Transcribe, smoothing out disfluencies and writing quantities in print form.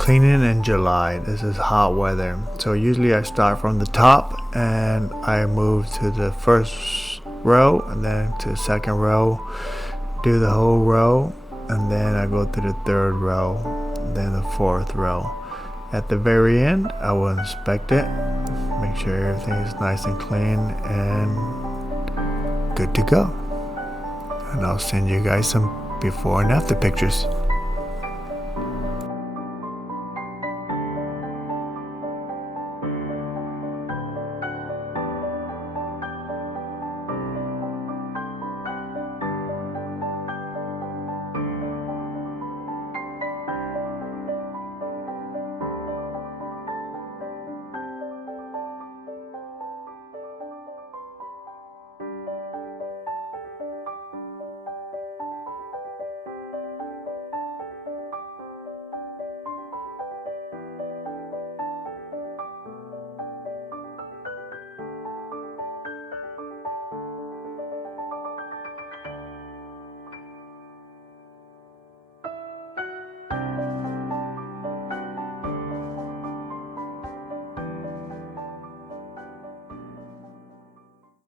cleaning in July. This is hot weather, so usually I start from the top and I move to the first row and then to the second row, do the whole row, and then I go to the third row, then the fourth row. At the very end, I will inspect it, make sure everything is nice and clean and good to go. And I'll send you guys some before and after pictures.